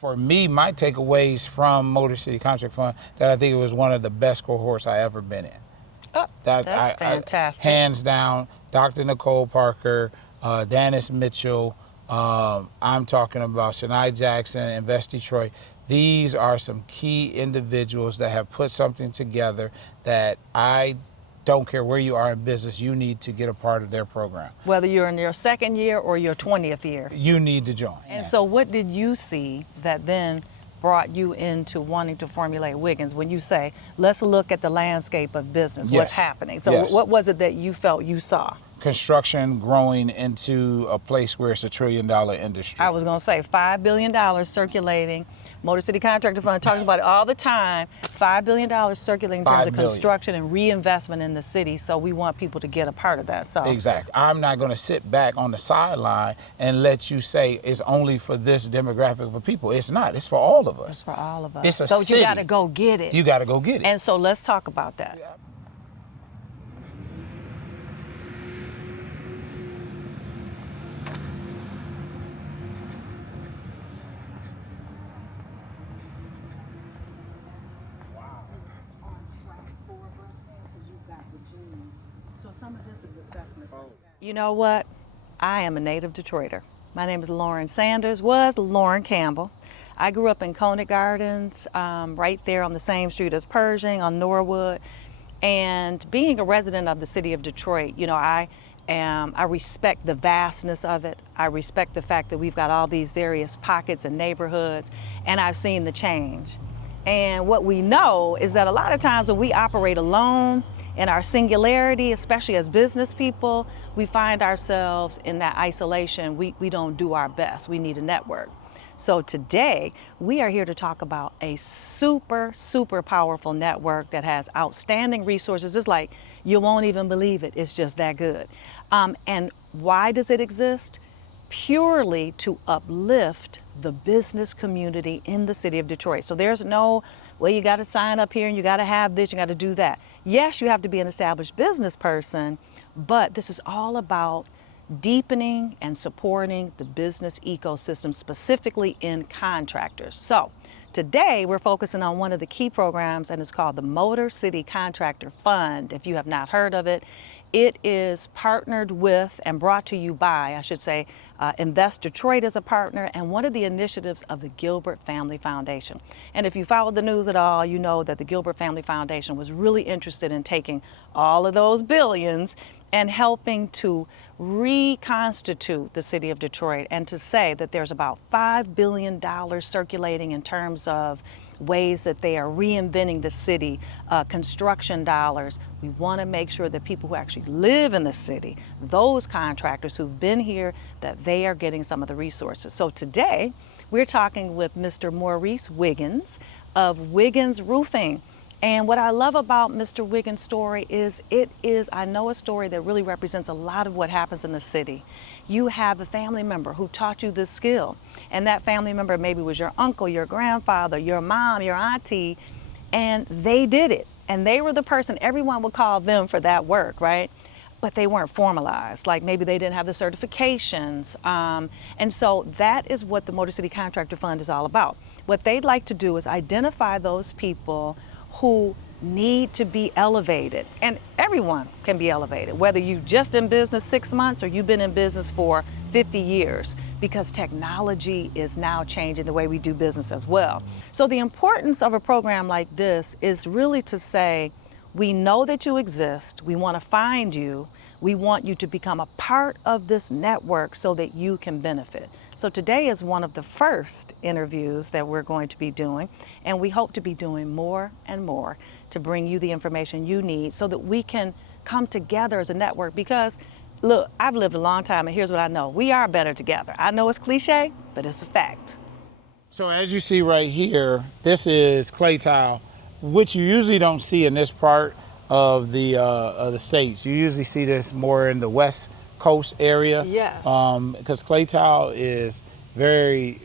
For me, my takeaways from Motor City Contract Fund, that I think it was one of the best cohorts I ever been in. Oh, that's fantastic. Hands down, Dr. Nicole Parker, Dennis Mitchell, I'm talking about Shania Jackson, Invest Detroit. These are some key individuals that have put something together that I don't care where you are in business, you need to get a part of their program. Whether you're in your second year or your 20th year. You need to join. And so what did you see that then brought you into wanting to formulate Wiggins when you say, let's look at the landscape of business, what's happening? So what was it that you felt you saw? Construction growing into a place where it's $1 trillion industry. I was going to say $5 billion circulating. Motor City Contractor Fund talks about it all the time. $5 billion circulating in terms of construction and reinvestment in the city. So we want people to get a part of that. So exactly. I'm not going to sit back on the sideline and let you say it's only for this demographic of people. It's not. It's for all of us. It's for all of us. It's a so city. You got to go get it. You got to go get it. And so let's talk about that. Yeah. You know what? I am a native Detroiter. My name is Lauren Sanders, was Lauren Campbell. I grew up in Coney Gardens, right there on the same street as Pershing on Norwood. And being a resident of the city of Detroit, you know, I respect the vastness of it. I respect the fact that we've got all these various pockets and neighborhoods, and I've seen the change. And what we know is that a lot of times when we operate alone, in our singularity, especially as business people, we find ourselves in that isolation. We don't do our best. We need a network. So today, we are here to talk about a super, super powerful network that has outstanding resources. It's like, you won't even believe it. It's just that good. And why does it exist? Purely to uplift the business community in the city of Detroit. So there's no, well, you got to sign up here and you got to have this, you got to do that. Yes, you have to be an established business person, but this is all about deepening and supporting the business ecosystem, specifically in contractors. So today we're focusing on one of the key programs, and it's called the Motor City Contractor Fund. If you have not heard of it, it is partnered with and brought to you by, I should say, Invest Detroit as a partner, and one of the initiatives of the Gilbert Family Foundation. And if you followed the news at all, you know that the Gilbert Family Foundation was really interested in taking all of those billions and helping to reconstitute the city of Detroit, and to say that there's about $5 billion circulating in terms of ways that they are reinventing the city, construction dollars. We want to make sure that people who actually live in the city, those contractors who've been here, that they are getting some of the resources. So today, we're talking with Mr. Maurice Wiggins of Wiggins Roofing. And what I love about Mr. Wiggins' story is I know, a story that really represents a lot of what happens in the city. You have a family member who taught you this skill, and that family member maybe was your uncle, your grandfather, your mom, your auntie, and they did it. And they were the person, everyone would call them for that work, right? But they weren't formalized, like maybe they didn't have the certifications. And so that is what the Motor City Contractor Fund is all about. What they'd like to do is identify those people who need to be elevated. And everyone can be elevated, whether you just in business 6 months or you've been in business for 50 years, because technology is now changing the way we do business as well. So the importance of a program like this is really to say, we know that you exist, we want to find you, we want you to become a part of this network so that you can benefit. So today is one of the first interviews that we're going to be doing, and we hope to be doing more and more to bring you the information you need so that we can come together as a network. Because look, I've lived a long time, and here's what I know. We are better together. I know it's cliche, but it's a fact. So as you see right here, this is clay tile, which you usually don't see in this part of the states. You usually see this more in the West Coast area. Yes. Because clay tile is very,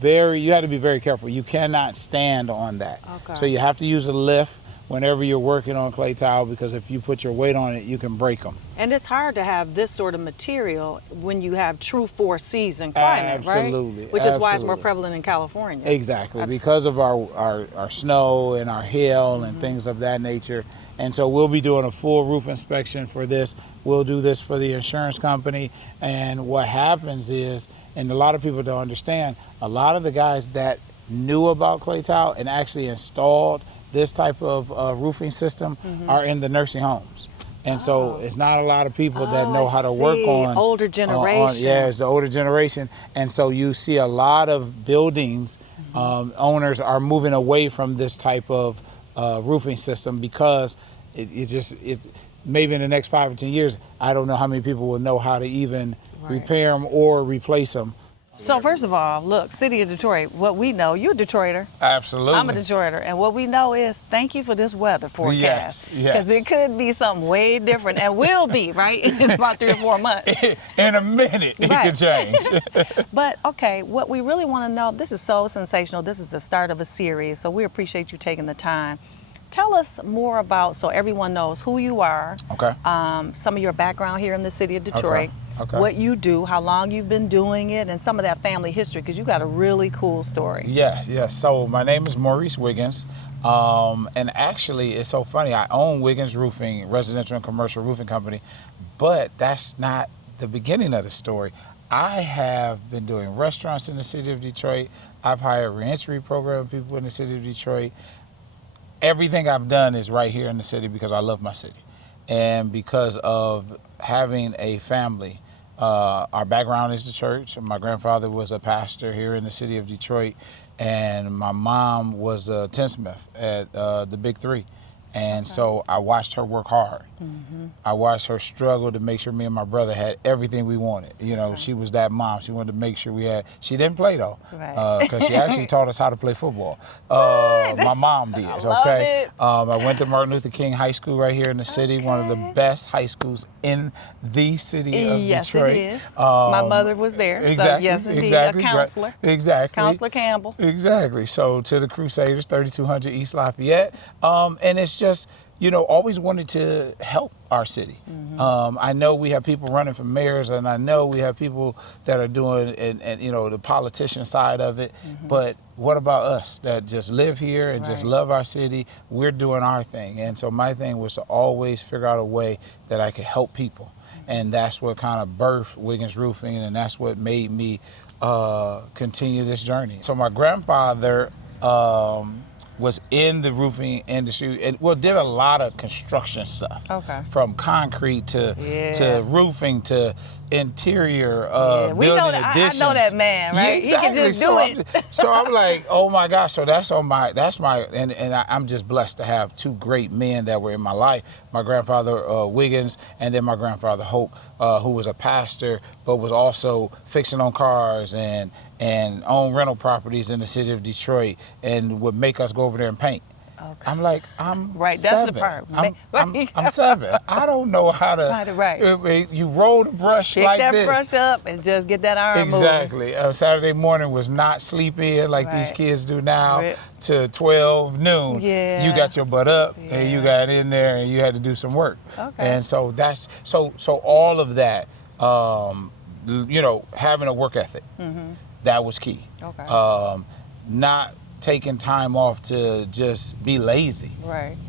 you have to be very careful. You cannot stand on that. Okay. So you have to use a lift whenever you're working on clay tile, because if you put your weight on it, you can break them. And it's hard to have this sort of material when you have true 4-season climate, Absolutely, right? Which is why it's more absolutely. prevalent in California. Exactly, Absolutely. because of our snow and our hail and things of that nature. And so we'll be doing a full roof inspection for this. We'll do this for the insurance company. And what happens is, and a lot of people don't understand, a lot of the guys that knew about clay tile and actually installed this type of roofing system are in the nursing homes. And so it's not a lot of people that know how to work on older generation. Yeah, it's the older generation. And so you see a lot of buildings, owners are moving away from this type of roofing system because it maybe in the next 5 or 10 years, I don't know how many people will know how to even repair them or replace them. So first of all, look, City of Detroit, what we know, you're a Detroiter. Absolutely. I'm a Detroiter. And what we know is thank you for this weather forecast. Yes. Because it could be something way different and will be, right, in about 3 or 4 months. In a minute, it could change. But, okay, what we really want to know, this is so sensational. This is the start of a series, so we appreciate you taking the time. Tell us more about, so everyone knows who you are, Okay. some of your background here in the city of Detroit, Okay. what you do, how long you've been doing it, and some of that family history, because you got a really cool story. Yes. So my name is Maurice Wiggins, and actually it's so funny. I own Wiggins Roofing, residential and commercial roofing company, but that's not the beginning of the story. I have been doing restaurants in the city of Detroit. I've hired reentry program people in the city of Detroit. Everything I've done is right here in the city because I love my city. And because of having a family, our background is the church. My grandfather was a pastor here in the city of Detroit, and my mom was a tinsmith at the Big Three. And so I watched her work hard. I watched her struggle to make sure me and my brother had everything we wanted. You know, she was that mom. She wanted to make sure we had, she didn't play though, because she actually taught us how to play football. My mom did, okay? I went to Martin Luther King High School right here in the city, one of the best high schools in the city of Detroit. Yes, it is. My mother was there, Exactly, so yes, indeed, exactly, a counselor. Exactly. Counselor Campbell. Exactly. So to the Crusaders, 3200 East Lafayette. And it's just, you know, always wanted to help our city. I know we have people running for mayors, and I know we have people that are doing, and you know, the politician side of it. But what about us that just live here and just love our city? We're doing our thing. And so my thing was to always figure out a way that I could help people. And that's what kind of birthed Wiggins Roofing, and that's what made me continue this journey. So my grandfather was in the roofing industry and did a lot of construction stuff. From concrete to roofing to interior we building know that, additions. I know that man, right? Yeah, exactly. He can just do it. So I'm like, oh my gosh. So I'm just blessed to have two great men that were in my life. My grandfather Wiggins, and then my grandfather Hope, who was a pastor but was also fixing on cars and own rental properties in the city of Detroit and would make us go over there and paint. I'm like, I'm right. seven. That's the part. I'm 7. I don't know how to. You roll the brush Pick like that this. brush up and just get that arm Exactly. Saturday morning was not sleep in like these kids do now to 12 noon. Yeah. You got your butt up and you got in there and you had to do some work. And so that's so all of that. You know, having a work ethic. That was key. Not taking time off to just be lazy.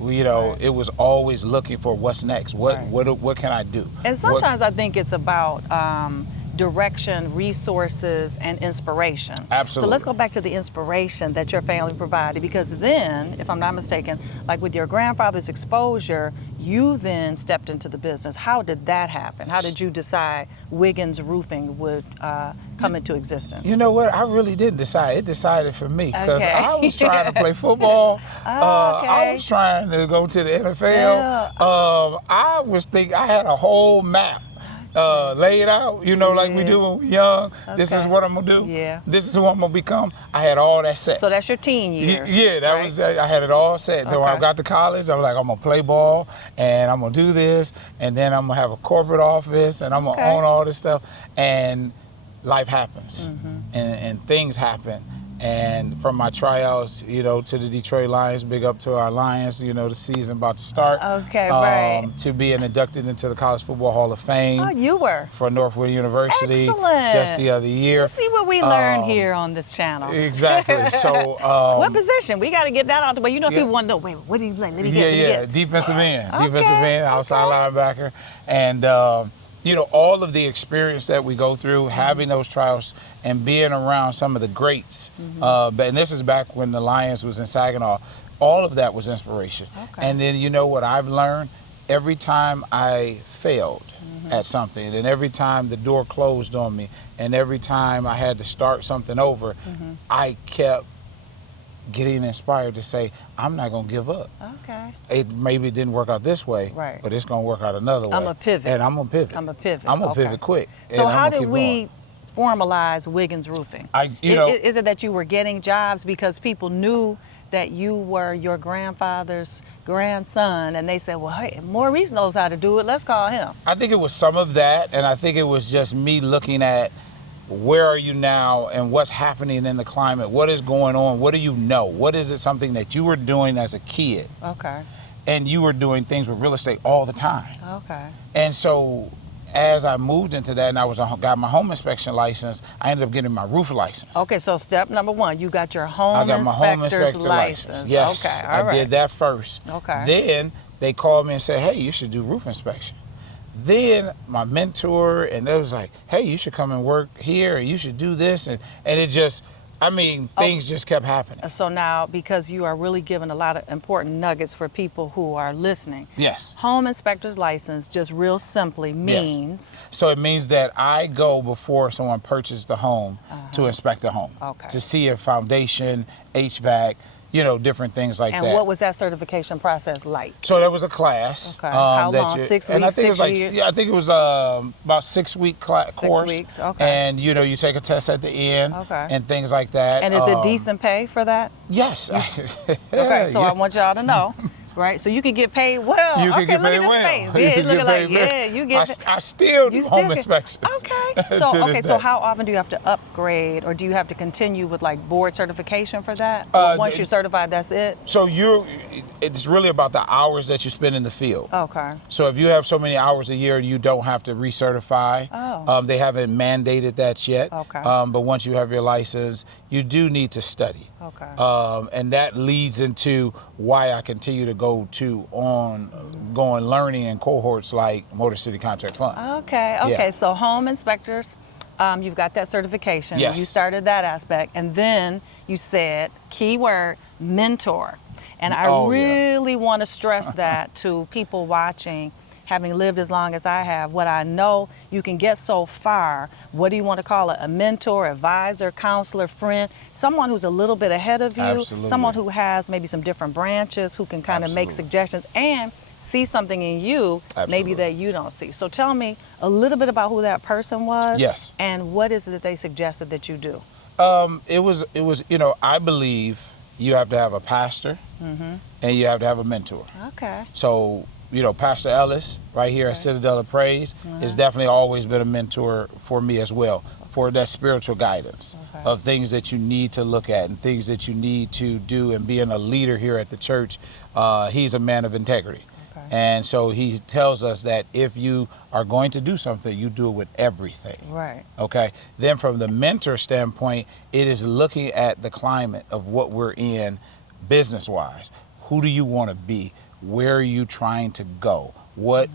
You know, it was always looking for what's next. What can I do? And sometimes I think it's about direction, resources, and inspiration. Absolutely. So let's go back to the inspiration that your family provided, because then, if I'm not mistaken, like with your grandfather's exposure, you then stepped into the business. How did that happen? How did you decide Wiggins Roofing would come into existence? You know what? I really didn't decide. It decided for me because I was trying to play football. I was trying to go to the NFL. I was thinking I had a whole map laid out, you know, like we do when we're young. This is what I'm gonna do. This is who I'm gonna become. I had all that set. So that's your teen years. Yeah, that was. I had it all set. Then when I got to college, I was like, I'm gonna play ball, and I'm gonna do this, and then I'm gonna have a corporate office, and I'm gonna own all this stuff. And life happens, and things happen, And from my tryouts, you know, to the Detroit Lions, big up to our Lions, you know, the season about to start. Okay, right. To being inducted into the College Football Hall of Fame. Oh, you were. For Northwood University. Excellent. Just the other year. Let's see what we learn here on this channel. Exactly. So. What position? We got to get that out the way. You know, people want to know, wait, what do you play? Let me get. Defensive end. Okay, Defensive end, outside linebacker. And, you know, all of the experience that we go through, having those trials and being around some of the greats, and this is back when the Lions was in Saginaw, all of that was inspiration. Okay. And then, you know what I've learned? Every time I failed at something, and every time the door closed on me, and every time I had to start something over, I kept getting inspired to say, I'm not going to give up. Okay. It maybe didn't work out this way, right, but it's going to work out another way. I'm a pivot. And I'm going to pivot. I'm a pivot. I'm going to pivot quick. So how did we formalize Wiggins Roofing? Is it that you were getting jobs because people knew that you were your grandfather's grandson, and they said, well, hey, Maurice knows how to do it, let's call him? I think it was some of that, and I think it was just me looking at where are you now and what's happening in the climate, what is going on, what do you know, what is it something that you were doing as a kid? Okay. And you were doing things with real estate all the time. Okay. And so as I moved into that and I got my home inspection license, I ended up getting my roof license. Okay, so step number one, you got your home inspector's license. Yes, okay, all right. I did that first. Okay. Then they called me and said, hey, you should do roof inspection. Then my mentor, and they was like, hey, you should come and work here, and you should do this. And it just, I mean, things just kept happening. So now, because you are really giving a lot of important nuggets for people who are listening. Yes. Home inspector's license just real simply means? So it means that I go before someone purchases the home to inspect the home. Okay. To see if foundation, HVAC, you know, different things like that. And what was that certification process like? So there was a class. Okay. How long? 6 weeks? And I think 6 it was like, years? yeah, I think it was about 6 week course. 6 weeks. Okay. And you know, you take a test at the end. Okay. And things like that. And is it decent pay for that? Yes. Okay. So I want y'all to know. Right, so you can get paid well. You can get paid well. Yeah, it looking like, yeah, you get I still do home inspections. Okay. So how often do you have to upgrade, or do you have to continue with like board certification for that? Or once you're certified, that's it? So it's really about the hours that you spend in the field. Okay. So if you have so many hours a year, you don't have to recertify. Oh. They haven't mandated that yet. Okay. But once you have your license, you do need to study. Okay. And that leads into why I continue to go learning in cohorts like Motor City Contractor Fund. Okay. Yeah. So home inspectors, you've got that certification. Yes. You started that aspect, and then you said, keyword, mentor. And I really want to stress that to people watching. Having lived as long as I have, what I know, you can get so far. What do you want to call it? A mentor, advisor, counselor, friend, someone who's a little bit ahead of you, Absolutely. Someone who has maybe some different branches, who can kind of make suggestions and see something in you maybe that you don't see. So tell me a little bit about who that person was. Yes. And what is it that they suggested that you do? It was, you know, I believe you have to have a pastor and you have to have a mentor. Okay. So, you know, Pastor Ellis, right here at Citadel of Praise, has definitely always been a mentor for me as well, for that spiritual guidance of things that you need to look at and things that you need to do. And being a leader here at the church, he's a man of integrity. Okay. And so he tells us that if you are going to do something, you do it with everything. Right. Okay. Then from the mentor standpoint, it is looking at the climate of what we're in business-wise. Who do you want to be? Where are you trying to go? What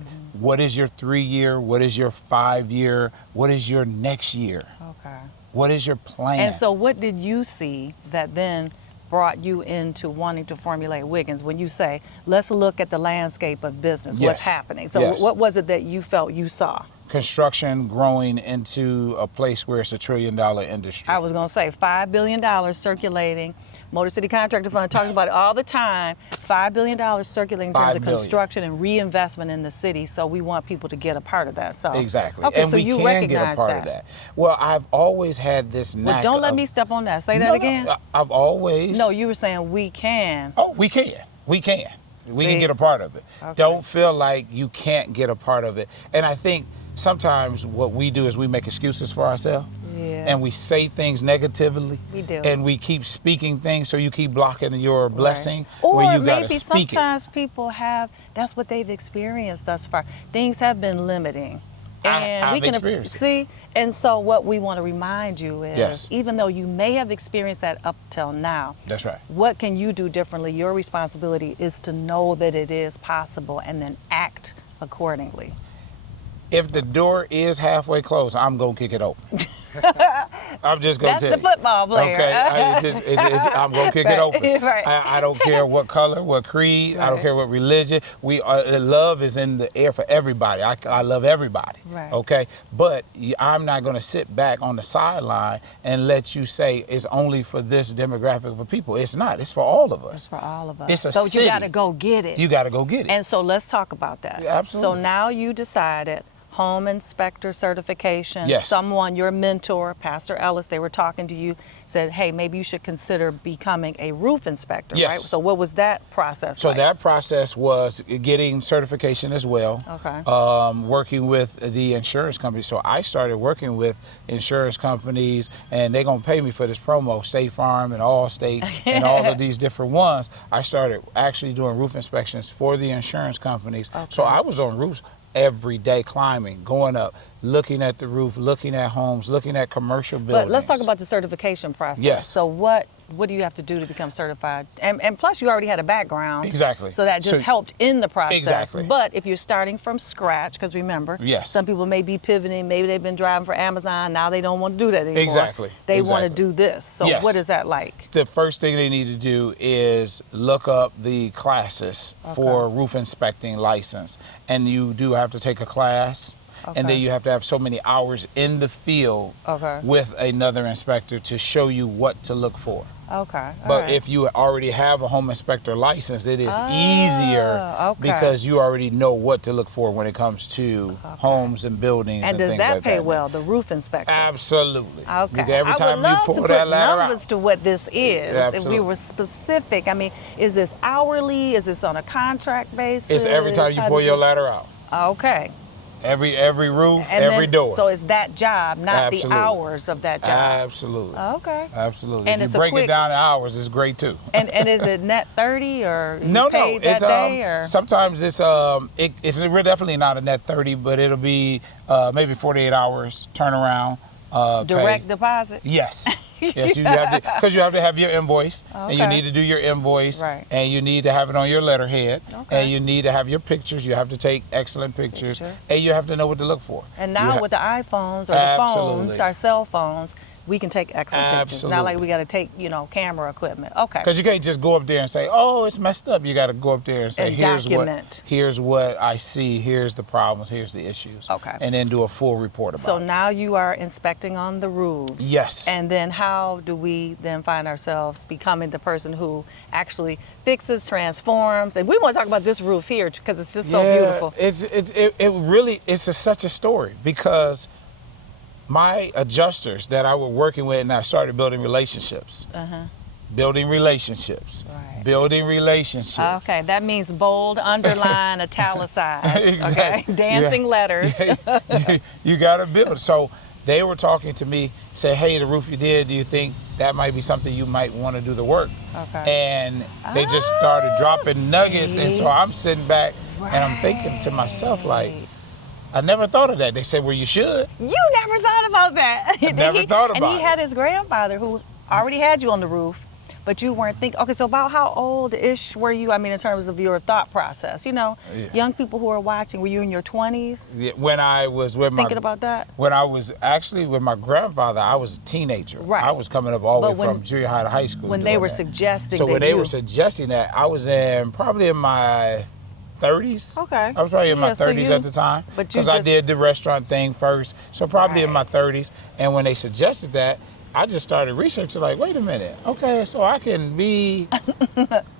is your 3-year? What is your 5-year? What is your next year? Okay. What is your plan? And so what did you see that then brought you into wanting to formulate Wiggins when you say, let's look at the landscape of business, what's happening? So what was it that you felt you saw? Construction growing into a place where it's $1 trillion industry. I was going to say $5 billion circulating. Motor City Contractor Fund talks about it all the time. $5 billion circulating in terms of construction and reinvestment in the city. So we want people to get a part of that. So exactly. Okay, and so we you can recognize get a part of that. Well, I've always had this knack. Well, don't let me step on that. Say that again. No, I've always. No, you were saying we can. Oh, we can. We can. We can get a part of it. Okay. Don't feel like you can't get a part of it. And I think sometimes what we do is we make excuses for ourselves. and we say things negatively. We do. And we keep speaking things, so you keep blocking your blessing. Or where you maybe gotta speak sometimes people have, that's what they've experienced thus far. Things have been limiting. And I've we can experienced it. see, and so what we want to remind you is, Yes. even though you may have experienced that up till now, That's right. what can you do differently? Your responsibility is to know that it is possible and then act accordingly. If the door is halfway closed, I'm gonna kick it open. I'm just gonna That's tell the you. football player. Okay, I'm gonna kick it open. Right. I don't care what color, what creed. I don't Right. care what religion. Love is in the air for everybody. I love everybody. Right. Okay, but I'm not gonna sit back on the sideline and let you say it's only for this demographic of people. It's not. It's for all of us. It's for all of us. It's a so city. you got to go get it. You got to go get it. And so let's talk about that. Yeah, absolutely. So now you decided home inspector certification. Yes. Someone, your mentor, Pastor Ellis, they were talking to you, said, hey, maybe you should consider becoming a roof inspector, Yes. right? So what was that process So like? that process was getting certification as well. Okay. Working with the insurance company. So I started working with insurance companies, and they're gonna pay me for this promo, State Farm and Allstate and all of these different ones. I started actually doing roof inspections for the insurance companies. So Okay. I was on roofs every day, climbing, going up, looking at the roof, looking at homes, looking at commercial buildings. But let's talk about the certification process. Yes. So what do you have to do to become certified? And plus you already had a background. Exactly. So that just So- helped in the process. Exactly. But if you're starting from scratch, because remember, Yes. some people may be pivoting, maybe they've been driving for Amazon, now they don't want to do that anymore. Exactly. They want to Exactly. do this. So Yes. what is that like? The first thing they need to do is look up the classes for roof inspecting license. And you do have to take a class. And then Okay. you have to have so many hours in the field Okay. with another inspector to show you what to look for. Okay. But all right. if you already have a home inspector license, it is easier okay. because you already know what to look for when it comes to homes and buildings and, and does things that like pay that. well, the roof inspector? Absolutely. Okay. Because every I time would love you pull to put that ladder numbers out, to what this is. If we Absolutely. were specific, I mean, is this hourly? Is this on a contract basis? it's every time you How pull does your it- ladder out. Okay. Every roof, And every then, door. So it's that job, not Absolutely. the hours of that job. Absolutely. Okay. Absolutely. And if it's you a break quick- it down to hours, it's great too. And is it net 30 or you No, paid that it's day or? sometimes it's we're definitely not a net 30, but it'll be maybe 48 hours turnaround. Direct pay. deposit? Yes. Yes, you have to, because you have to have your invoice, and you Okay. need to do your invoice, Right. and you need to have it on your letterhead, Okay. and you need to have your pictures. You have to take excellent pictures, Picture. and you have to know what to look for. And You now ha- with the iPhones or the Absolutely. phones, our cell phones, we can take excellent pictures. Not like Absolutely. we got to take, camera equipment. Okay. Because you can't just go up there and say, "Oh, it's messed up." You got to go up there and say, And document. Here's what I see. Here's the problems. Here's the issues." Okay. And then do a full report about So it. now you are inspecting on the roofs. Yes. And then how do we then find ourselves becoming the person who actually fixes, transforms? And we want to talk about this roof here because it's just so beautiful. It's such a story because my adjusters that I was working with, and I started building relationships. Building relationships. Right. Building relationships. Okay, that means bold, underline, italicized. Exactly. Okay, dancing letters. You got to build. So they were talking to me, say, "Hey, the roof you did, do you think that might be something you might want to do the work?" Okay. And they just started dropping nuggets. And so see? I'm sitting back and I'm thinking to myself, like, I never thought of that. They said, "Well, you should." You never thought about that. Never thought And about he had it. his grandfather who already had you on the roof, but you weren't thinking. Okay, so about how old-ish were you? I mean, in terms of your thought process, young people who are watching, were you in your 20s When I was with thinking about that? when I was actually with my grandfather, I was a teenager. Right. I was coming up all the But way when- from junior high to high school. When they doing were that. suggesting So that when they you- were suggesting that, I was probably in my 30s. Okay. I was probably in my Yeah, so 30s you- at the time. but you Because I just- did the restaurant thing first. So probably in my Right. 30s. And when they suggested that, I just started researching like, wait a minute. Okay, so I can be...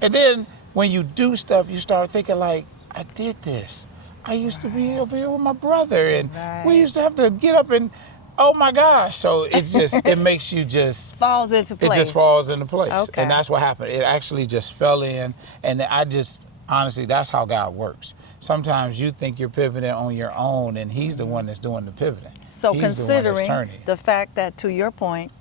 And then when you do stuff, you start thinking like, I did this. I used to be over here with my brother. And we Right. used to have to get up and... Oh my gosh. So it's just, it makes you just... Falls into place. It just falls into place. Okay. And that's what happened. It actually just fell in. And I just, honestly, that's how God works. sometimes you think you're pivoting on your own, and he's the one that's doing the pivoting. So he's the one that's considering turning. the fact that, to your point,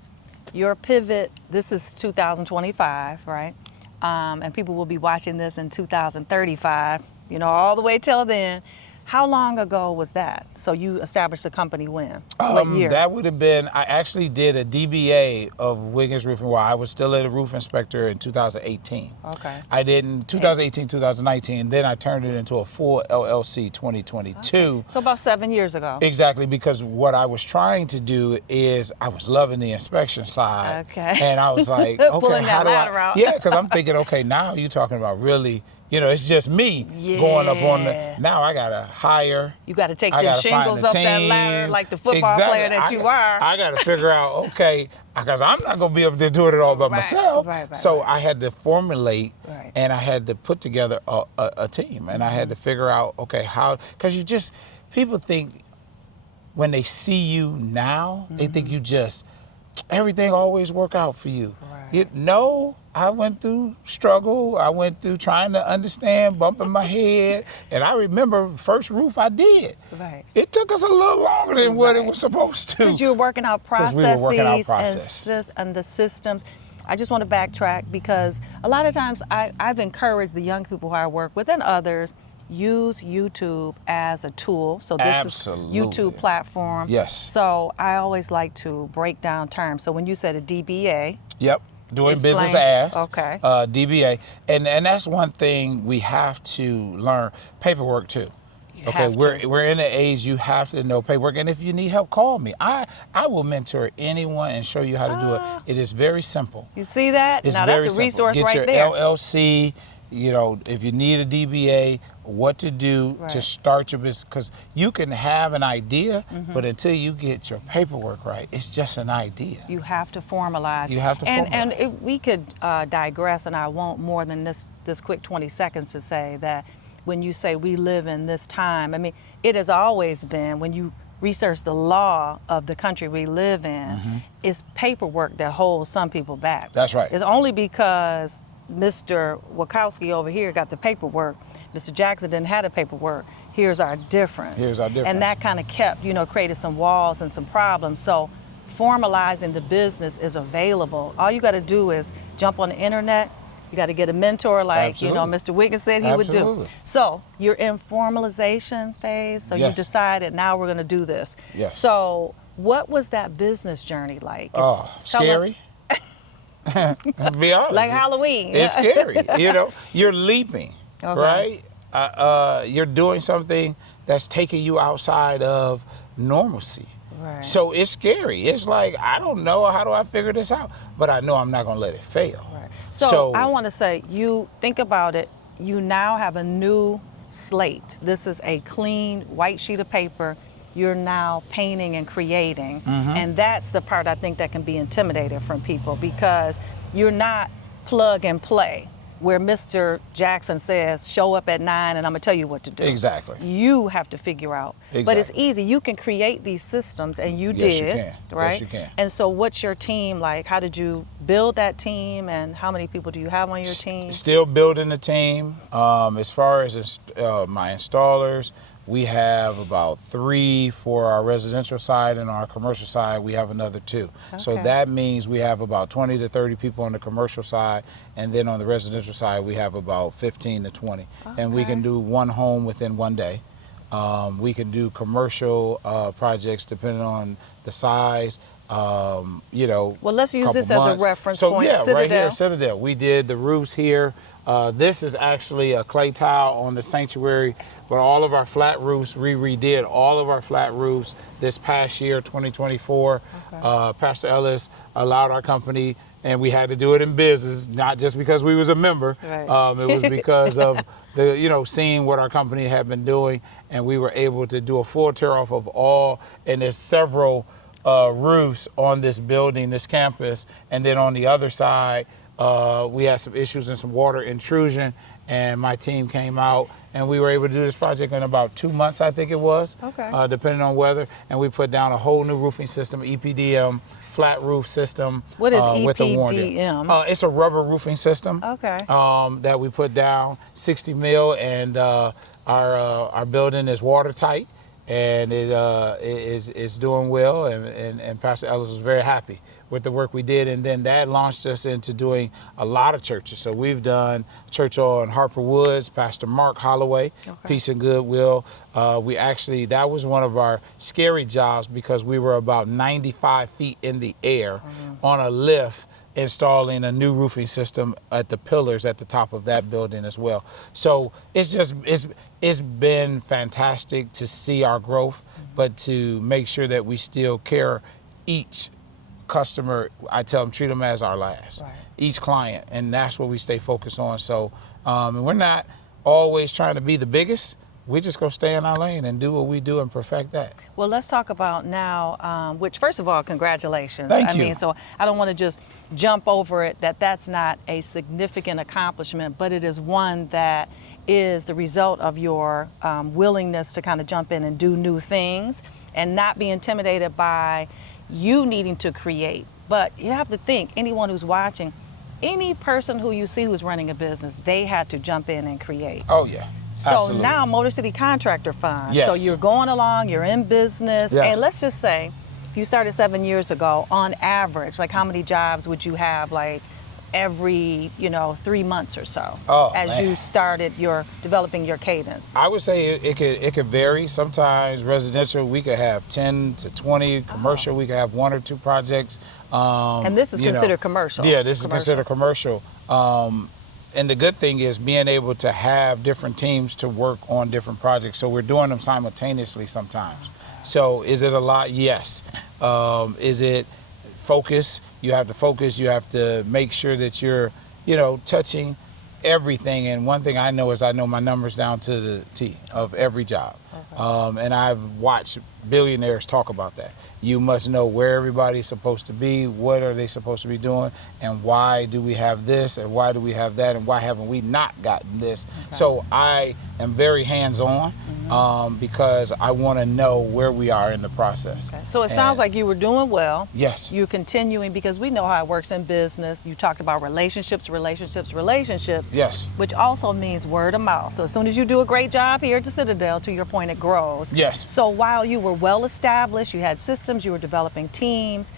your pivot, this is 2025, right? And people will be watching this in 2035, all the way till then. How long ago was that? So you established a company when? What year? That would have been, I actually did a DBA of Wiggins Roofing while I was still a roof inspector in 2018. Okay. I did in 2018, 2019, then I turned it into a full LLC 2022. Okay. So about 7 years ago. Exactly, because what I was trying to do is I was loving the inspection side. Okay. And I was like, okay, Pulling how that do ladder out. Yeah, because I'm thinking, okay, now you're talking about really, it's just me going up on now I got to hire. You got to take I them gotta find shingles the up that team. ladder like the football player that you are. I got to figure out, okay, because I'm not going to be able to do it all by myself. So I had to formulate and I had to put together a team. And I had to figure out, okay, how, because people think when they see you now, they think you everything always work out for you. No, I went through struggle. I went through trying to understand, bumping my head. And I remember first roof I did. It took us a little longer than what it was supposed to. Because you were working out processes and the systems. I just want to backtrack because a lot of times I've encouraged the young people who I work with and others use YouTube as a tool. So this is YouTube platform. Yes. So I always like to break down terms. So when you said a DBA. Yep. Doing business as. Okay. DBA. And that's one thing we have to learn. Paperwork too. Okay, we're in an age you have to know paperwork, and if you need help, call me. I will mentor anyone and show you how to do it. It is very simple. You see that? It's now very that's a resource simple. right there. Get your LLC. If you need a DBA, what to do to start your business, because you can have an idea, but until you get your paperwork right, it's just an idea. You have to formalize. You have to formalize. And we could digress, and I won't more than this quick 20 seconds to say that when you say we live in this time, I mean, it has always been, when you research the law of the country we live in, it's paperwork that holds some people back. That's right. It's only because Mr. Wachowski over here got the paperwork, Mr. Jackson didn't have the paperwork. Here's our difference. And that kind of kept, created some walls and some problems. So formalizing the business is available. All you got to do is jump on the internet. You got to get a mentor like, Mr. Wiggins said he would do. So you're in formalization phase. So you decided now we're going to do this. Yes. So what was that business journey like? Scary. Be honest. Like Halloween. It's scary. You're leaping, right? You're doing something that's taking you outside of normalcy. Right. So it's scary. It's like, I don't know, how do I figure this out? But I know I'm not going to let it fail. Right. So I want to say, you think about it, you now have a new slate. This is a clean white sheet of paper. You're now painting and creating. And that's the part I think that can be intimidating from people, because you're not plug and play where Mr. Jackson says, show up at 9 and I'm gonna tell you what to do. Exactly. You have to figure out. But it's easy. You can create these systems, and you did. Yes, you can. Right? Yes, you can. And so what's your team like? How did you build that team, and how many people do you have on your team? Still building the team. As far as my installers, we have about 3 for our residential side, and our commercial side we have another 2. So that means we have about 20 to 30 people on the commercial side, and then on the residential side we have about 15 to 20. And we can do one home within one day. We can do commercial projects depending on the size. Well, let's use this as a reference point. So right here, Citadel. We did the roofs here. This is actually a clay tile on the sanctuary, but all of our flat roofs, we redid all of our flat roofs this past year, 2024. Pastor Ellis allowed our company, and we had to do it in business, not just because we was a member. It was because of the, seeing what our company had been doing, and we were able to do a full tear off of all, and there's several roofs on this building, this campus, and then on the other side, we had some issues and some water intrusion, and my team came out, and we were able to do this project in about 2 months, I think it was, depending on weather, and we put down a whole new roofing system, EPDM, flat roof system. What is with a warranty. It's a rubber roofing system that we put down, 60 mil, and our building is watertight, and it's doing well, and Pastor Ellis was very happy with the work we did, and then that launched us into doing a lot of churches. So we've done church on Harper Woods, Pastor Mark Holloway, Peace and Goodwill. That was one of our scary jobs because we were about 95 feet in the air on a lift installing a new roofing system at the pillars at the top of that building as well. So it's been fantastic to see our growth, but to make sure that we still care each customer. I tell them, treat them as our last, each client, and that's what we stay focused on. So and we're not always trying to be the biggest. We just go stay in our lane and do what we do and perfect that. Well, let's talk about now, which first of all, congratulations. Thank you. I mean, so I don't want to just jump over it, that's not a significant accomplishment, but it is one that is the result of your willingness to kind of jump in and do new things and not be intimidated by you needing to create. But you have to think, anyone who's watching, any person who you see who's running a business, they had to jump in and create. Oh, yeah. So Absolutely. now Motor City Contractor Fund. Yes. So you're going along, you're in business, Yes. and let's just say, if you started 7 years ago, on average, like how many jobs would you have like every 3 months or so as you started developing your cadence? I would say it could vary. Sometimes residential we could have 10 to 20. Commercial we could have 1 or 2 projects. And this is considered commercial. Yeah, this is considered commercial. And the good thing is being able to have different teams to work on different projects. So we're doing them simultaneously sometimes. So is it a lot? Yes. Is it focus? You have to focus. You have to make sure that you're, touching everything. And one thing I know is I know my numbers down to the T of every job. And I've watched billionaires talk about that. You must know where everybody's supposed to be, what are they supposed to be doing, and why do we have this, and why do we have that, and why haven't we not gotten this? So I am very hands-on because I want to know where we are in the process. So it sounds like you were doing well. Yes. You're continuing, because we know how it works in business. You talked about relationships. Yes. Which also means word of mouth. So as soon as you do a great job here at the Citadel, to your point, it grows. Yes. So while you were well established, you had systems, you were developing teams,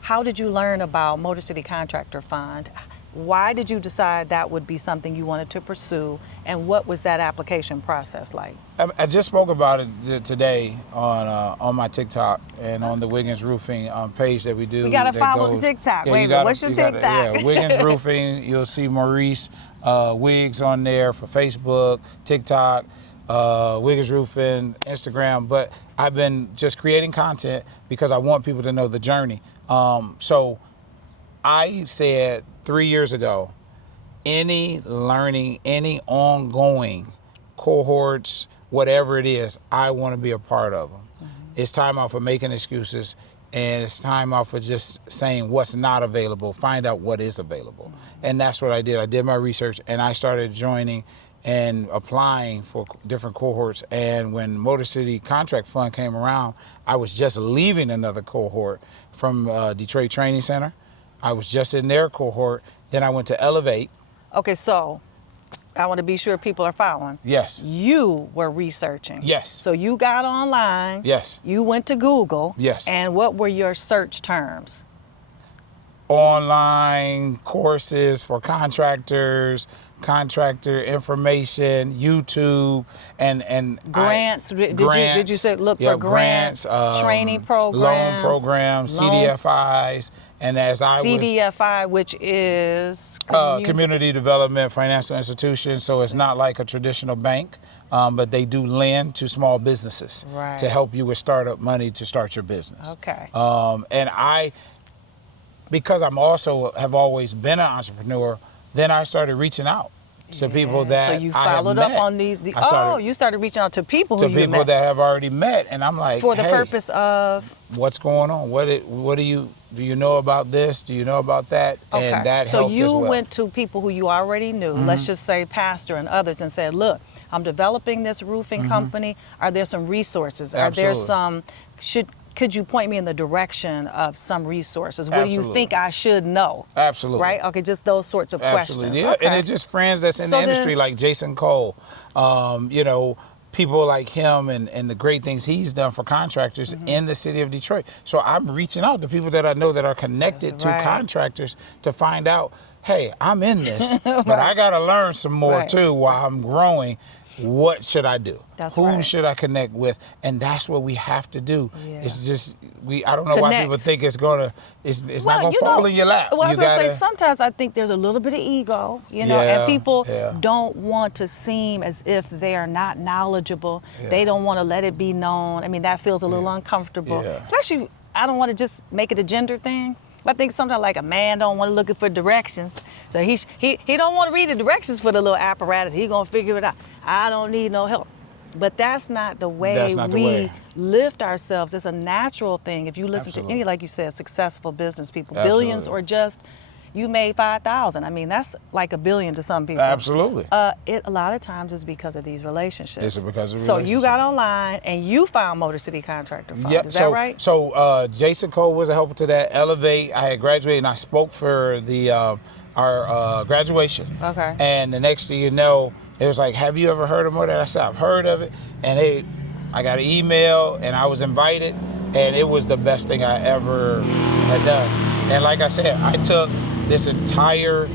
how did you learn about Motor City Contractor Fund? Why did you decide that would be something you wanted to pursue, and what was that application process like? I just spoke about it today on my TikTok and on the Wiggins Roofing page that we do. We gotta follow the TikTok. Wait a minute, what's your TikTok? Wiggins Roofing. You'll see Maurice Wiggins on there for Facebook, TikTok, Wiggins Roofing, Instagram. But I've been just creating content because I want people to know the journey. So I said 3 years ago, any learning, any ongoing cohorts, whatever it is, I want to be a part of them. It's time out for making excuses, and it's time out for just saying what's not available. Find out what is available. And that's what I did. I did my research, and I started joining and applying for different cohorts. And when Motor City Contract Fund came around, I was just leaving another cohort from Detroit Training Center. I was just in their cohort. Then I went to Elevate. Okay, so I want to be sure people are following. Yes. You were researching. Yes. So you got online. Yes. You went to Google. Yes. And what were your search terms? Online courses for contractors, contractor information, YouTube, and grants. Did you say look for grants, training programs, loan programs, CDFIs, and as I CDFI, which is Community Development Financial Institution. So it's not like a traditional bank, but they do lend to small businesses to help you with startup money to start your business. Okay. And because I'm also have always been an entrepreneur, then I started reaching out to people that so you followed up on these. You started reaching out to people who you met. that have already met, and I'm like, for the purpose of what's going on? What do you know about this? Do you know about that? Okay. And that so helped you as well. went to people who you already knew. Let's just say pastor and others, and said, look, I'm developing this roofing company. Are there some resources? Absolutely. Are there some could you point me in the direction of some resources? What do you Absolutely. think I should know? Absolutely. Right? Okay, just those sorts of Absolutely. questions. Yeah, Okay. and it's just friends that's in So the industry then- like Jason Cole, you know, people like him and the great things he's done for contractors in the city of Detroit. So I'm reaching out to people that I know that are connected That's to right. contractors to find out, hey, I'm in this, but I got to learn some more Right. too while I'm growing. What should I do? That's Who right. should I connect with? And that's what we have to do. Yeah. It's just I don't know why Connect. people think it's not Well, gonna you fall know, in your lap. Well, I You was gonna say gotta- sometimes I think there's a little bit of ego, you know, Yeah, and people yeah. don't want to seem as if they are not knowledgeable. Yeah. They don't want to let it be known. I mean, that feels a little uncomfortable. Yeah. Especially, I don't want to just make it a gender thing. I think sometimes like a man don't want to look for directions, so he don't want to read the directions for the little apparatus. He gonna figure it out. I don't need no help. But that's not the way That's not the we way. lift ourselves. It's a natural thing. If you listen to Absolutely. any, like you said, successful business people, Absolutely. billions or just you made 5,000. I mean, that's like $1 billion to some people. Absolutely. It a lot of times is because of these relationships. It's because of So you relationships. got online and you found Motor City Contractor Fund. Yep. Is so, that right? So Jason Cole was a helper to that. Elevate. I had graduated and I spoke for the our graduation. Okay. And the next thing you know, it was like, "Have you ever heard of Motor?" I said, "I've heard of it." And I got an email and I was invited, and it was the best thing I ever had done. And like I said, I took this entire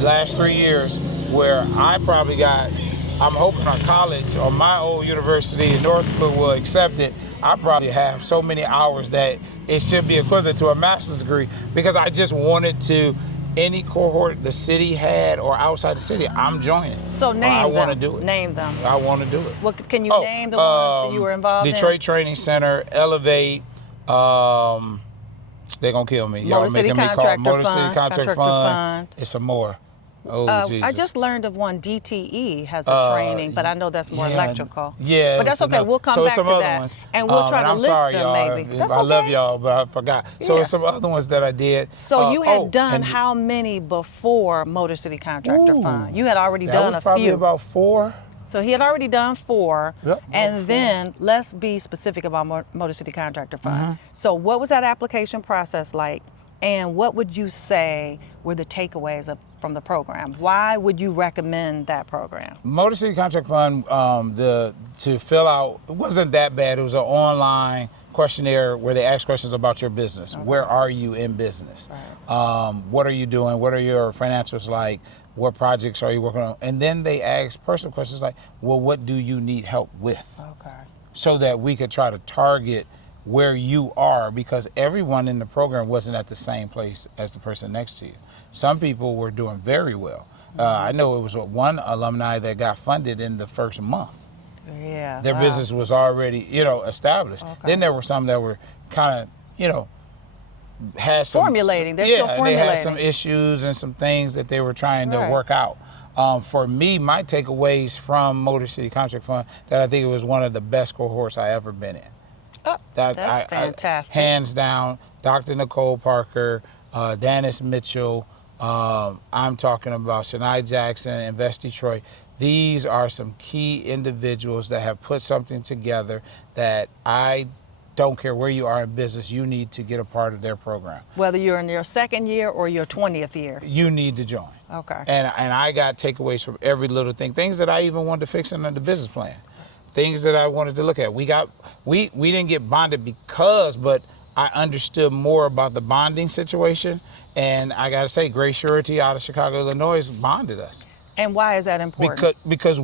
last 3 years where I probably got, I'm hoping our college or my old university in Northwood will accept it. I probably have so many hours that it should be equivalent to a master's degree because I just wanted to, any cohort the city had or outside the city, I'm joining. So name I them. want to do it. Name them. I want to do it. What can you name the ones that you were involved Detroit in? Training Center, Elevate, they're going to kill me. Y'all Motor City making me call Contractor Motor City Fund, Contractor Fund. Fund. It's some more. Oh, Jesus. I just learned of one. DTE has a training, but I know that's more yeah, electrical. Yeah. But that's it's okay. another- We'll come so it's back some to other that. ones. And we'll try and to I'm list sorry, them y'all. maybe. That's I love okay. y'all, but I forgot. So Yeah. it's some other ones that I did. So you had done and how many before Motor City Contractor Ooh, Fund? You had already that done was a probably few. about 4. So he had already done 4. Yep, and about 4. then let's be specific about Motor City Contractor Fund. Mm-hmm. So what was that application process like? And what would you say were the takeaways from the program? Why would you recommend that program? Motor City Contract Fund, to fill out, it wasn't that bad. It was an online questionnaire where they ask questions about your business. Okay. Where are you in business? Right. What are you doing? What are your financials like? What projects are you working on? And then they ask personal questions like, well, what do you need help with? Okay. So that we could try to target where you are, because everyone in the program wasn't at the same place as the person next to you. Some people were doing very well. I know it was one alumni that got funded in the first month. Yeah. Their business was already, established. Okay. Then there were some that were kind of, had some formulating. They're still formulating. And they had some issues and some things that they were trying to work out. For me, my takeaways from Motor City Contract Fund, that I think it was one of the best cohorts I ever been in. Oh, that's fantastic. Hands down, Dr. Nicole Parker, Dennis Mitchell, I'm talking about Shania Jackson, Invest Detroit. These are some key individuals that have put something together that I don't care where you are in business, you need to get a part of their program. Whether you're in your second year or your 20th year. You need to join. Okay. And I got takeaways from every little thing, things that I even wanted to fix in the business plan, things that I wanted to look at. We didn't get bonded but I understood more about the bonding situation. And I got to say, Gray Surety out of Chicago, Illinois bonded us. And why is that important? Because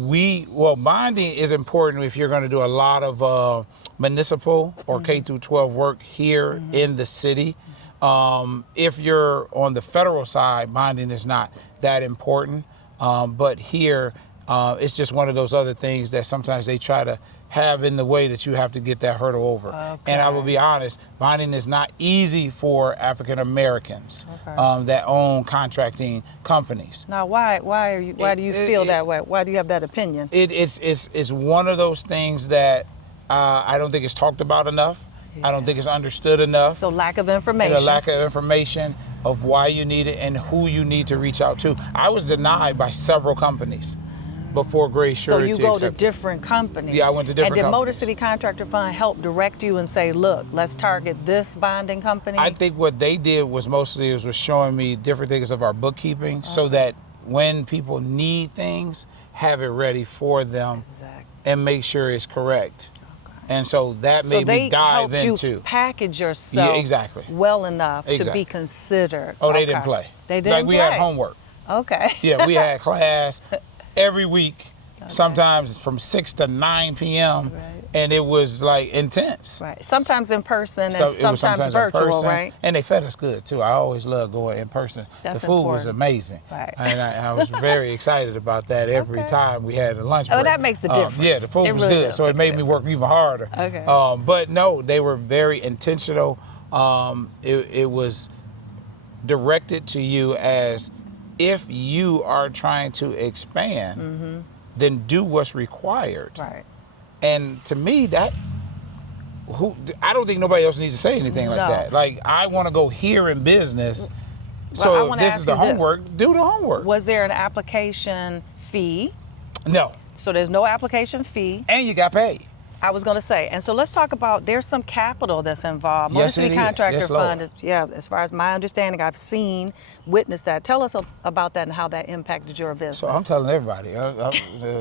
bonding is important if you're going to do a lot of municipal or K through 12 work here in the city. If you're on the federal side, bonding is not that important. But here, it's just one of those other things that sometimes they try to have in the way that you have to get that hurdle over. Okay. And I will be honest, bonding is not easy for African Americans that own contracting companies. Now, why do you feel that way? Why do you have that opinion? It's one of those things that I don't think it's talked about enough. Yeah. I don't think it's understood enough. So lack of information. And a lack of information of why you need it and who you need to reach out to. I was denied by several companies. before Grace So Surety you go to accepted. different companies. Yeah, I went to different And did Motor companies. City Contractor Fund help direct you and say, look, let's target this bonding company? I think what they did was mostly was showing me different things of our bookkeeping so that when people need things, have it ready for them Exactly. and make sure it's correct. And so that made me dive helped into. you package yourself Yeah, exactly. well enough to Exactly. be considered. Oh, they didn't play. They didn't Like we play. had homework. Okay. Yeah, we had class every week, sometimes from 6 to 9 p.m. Right. And it was like intense. Right. Sometimes in person and So it was sometimes in virtual, person, right? And they fed us good too. I always love going in person. That's the food was important. amazing. Right. And I was very excited about that every Okay. time we had a lunch break. Oh, that makes a difference. Yeah, the food It was really good, does so it make a made me work even harder. Okay. But no, they were very intentional. It was directed to you as if you are trying to expand, then do what's required. Right. And to me, I don't think nobody else needs to say anything like No. that. Like, I want to go here in business. I So if wanna this ask is the you this. homework, do the homework. Was there an application fee? No. So there's no application fee. And you got paid. I was going to say, and so let's talk about, there's some capital that's involved. Motor Yes, City it is. Contractor Yes, Fund Lord. is, as far as my understanding, witnessed that. Tell us about that and how that impacted your business. So I'm telling everybody,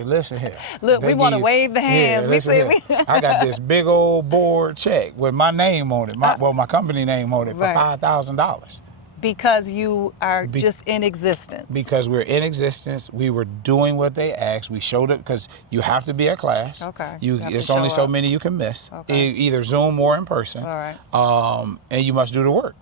listen here. Look, They we want to give- wave the hands. Yeah, We listen see here. I got this big old board check with my name on it, my company name on it for Right. $5,000. Because you are just in existence. Because we're in existence, we were doing what they asked. We showed up because you have to be at class. Okay. You have to It's only show so up. many you can miss, Okay. either Zoom or in person. All right. And you must do the work.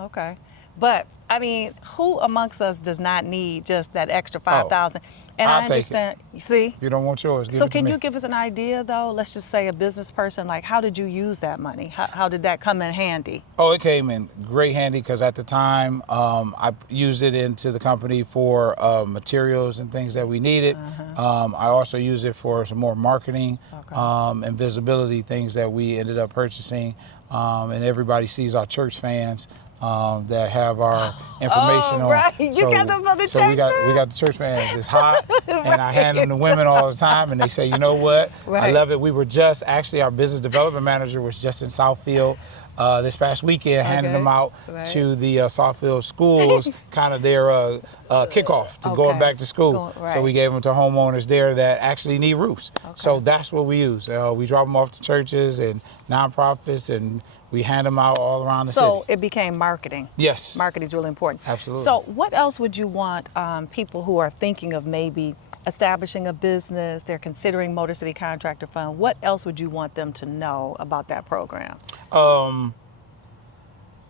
Okay. But, I mean, who amongst us does not need just that extra 5,000? And I'll I take it. understand. See? If you don't want yours, give So it to can me. you give us an idea, though? Let's just say a business person, like, how did you use that money? How did that come in handy? Oh, it came in great handy because at the time I used it into the company for materials and things that we needed. I also used it for some more marketing and visibility things that we ended up purchasing. And everybody sees our church fans that have our information on. Right. You got them for the so church we got the church fans. It's hot, and I hand them to women all the time, and they say, you know what? I Right. love it. We were just actually our business development manager was just in Southfield this past weekend, handing them out Right. to the Southfield schools, kind of their kickoff to going back to school. Right. So we gave them to homeowners there that actually need roofs. So that's what we use. We drop them off to churches and nonprofits, and we hand them out all around the So city. it became marketing. Yes. Marketing is really important. Absolutely. So what else would you want people who are thinking of maybe establishing a business, they're considering Motor City Contractor Fund, what else would you want them to know about that program?